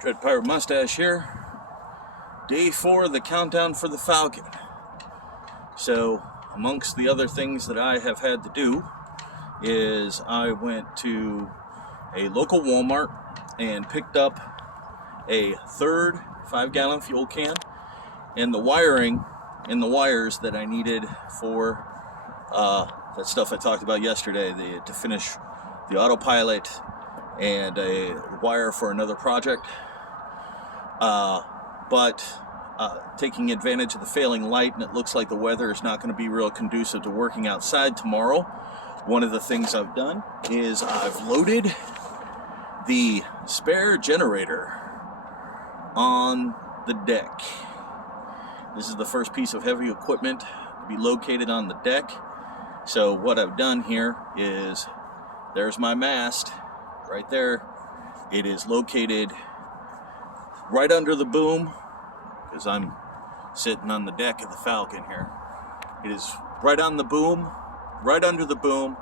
Dreap Pirate Mustach here. Day 4 of the countdown for the Falcon. So, amongst the other things that I have had to do is I went to a local Walmart and picked up a third 5-gallon fuel can and the wiring and the wires that I needed for that stuff I talked about yesterday, to finish the autopilot and a wire for another project. But taking advantage of the failing light, and it looks like the weather is not going to be real conducive to working outside tomorrow. One of the things I've done is I've loaded the spare generator on the deck. This is the first piece of heavy equipment to be located on the deck. So what I've done here is, there's my mast right there. It is located right under the boom, because I'm sitting on the deck of the Falcon here. It is right on the boom, right under the boom,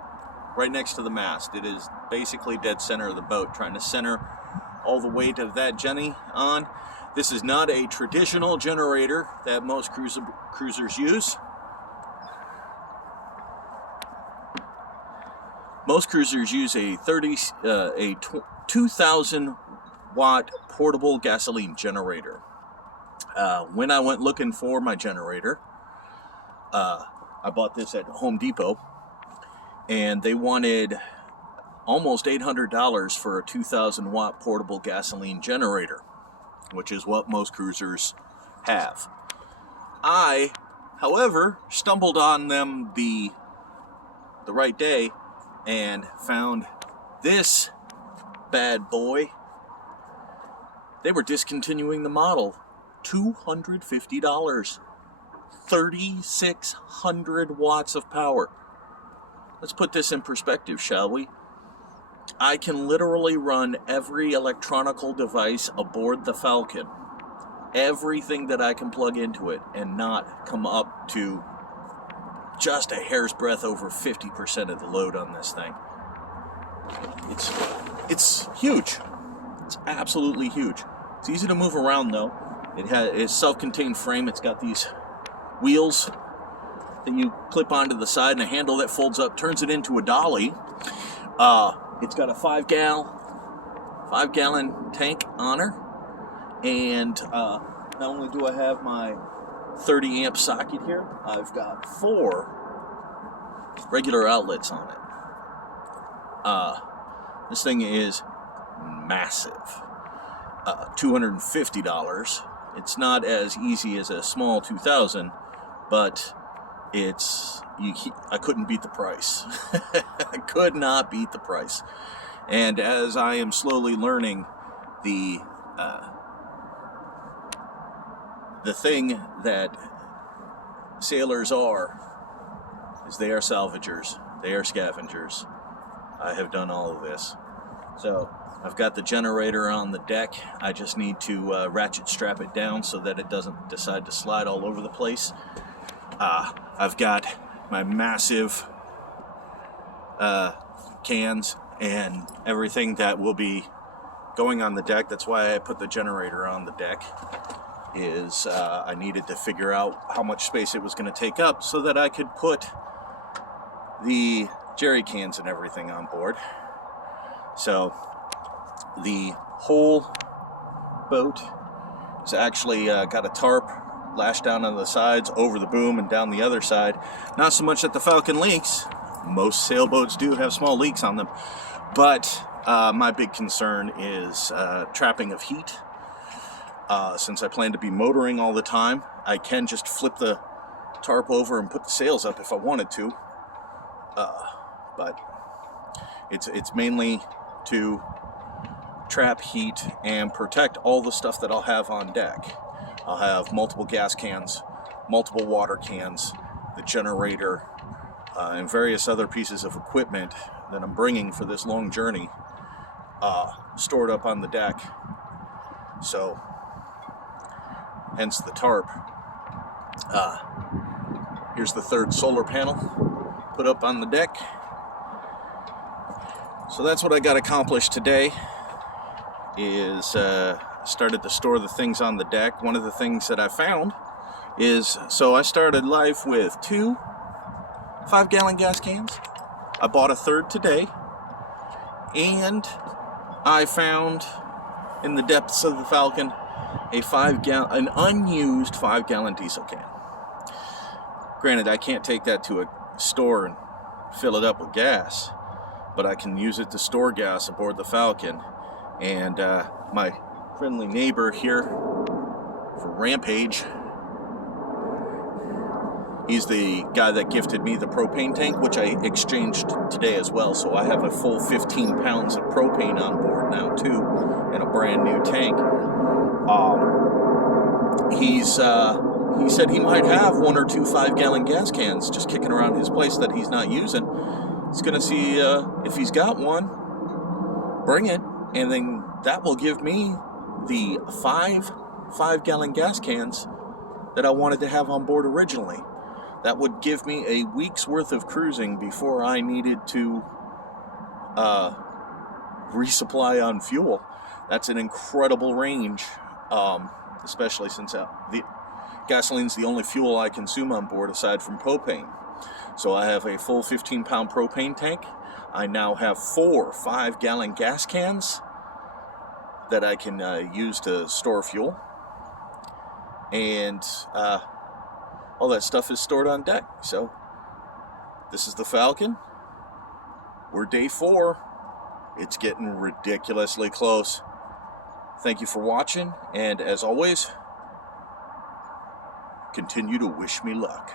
right next to the mast. It is basically dead center of the boat, trying to center all the weight of that Jenny on. This is not a traditional generator that most cruisers use. Most cruisers use a 2,000 watt portable gasoline generator. When I went looking for my generator, I bought this at Home Depot, and they wanted almost $800 for a 2,000 watt portable gasoline generator, which is what most cruisers have. I, however, stumbled on them the right day and found this bad boy. They were discontinuing the model. $250. 3,600 watts of power. Let's put this in perspective, shall we? I can literally run every electronical device aboard the Falcon, everything that I can plug into it, and not come up to just a hair's breadth over 50% of the load on this thing. It's huge. It's absolutely huge. It's easy to move around though. It has a self-contained frame. It's got these wheels that you clip onto the side, and a handle that folds up turns it into a dolly. It's got a 5-gallon tank on her, and not only do I have my 30 amp socket here, I've got 4 regular outlets on it. This thing is massive. $250. It's not as easy as a small 2000, but I couldn't beat the price. I could not beat the price. And as I am slowly learning, the thing that sailors are is they are salvagers. They are scavengers. I have done all of this. So I've got the generator on the deck. I just need to ratchet strap it down so that it doesn't decide to slide all over the place. I've got my massive cans and everything that will be going on the deck. That's why I put the generator on the deck. I needed to figure out how much space it was going to take up so that I could put the jerry cans and everything on board. So the whole boat is actually got a tarp lashed down on the sides, over the boom, and down the other side. Not so much that the Falcon leaks. Most sailboats do have small leaks on them. But my big concern is trapping of heat. Since I plan to be motoring all the time, I can just flip the tarp over and put the sails up if I wanted to. But it's mainly to trap heat and protect all the stuff that I'll have on deck. I'll have multiple gas cans, multiple water cans, the generator, and various other pieces of equipment that I'm bringing for this long journey stored up on the deck. So, hence the tarp. Here's the third solar panel put up on the deck. So that's what I got accomplished today, is started to store the things on the deck. One of the things that I found is, so I started life with 2 5-gallon gas cans. I bought a third today, and I found in the depths of the Falcon an unused 5-gallon diesel can. Granted, I can't take that to a store and fill it up with gas, but I can use it to store gas aboard the Falcon. And my friendly neighbor here for Rampage, he's the guy that gifted me the propane tank, which I exchanged today as well. So I have a full 15 pounds of propane on board now too, and a brand new tank. He said he might have 1 or 2 5-gallon gas cans just kicking around his place that he's not using. He's gonna see if he's got one, bring it, and then that will give me the 5-gallon gas cans that I wanted to have on board originally. That would give me a week's worth of cruising before I needed to resupply on fuel. That's an incredible range, especially since the gasoline's the only fuel I consume on board aside from propane. So I have a full 15-pound propane tank. I now have 4 5-gallon gas cans that I can use to store fuel. And all that stuff is stored on deck. So this is the Falcon. We're day 4. It's getting ridiculously close. Thank you for watching, and as always, continue to wish me luck.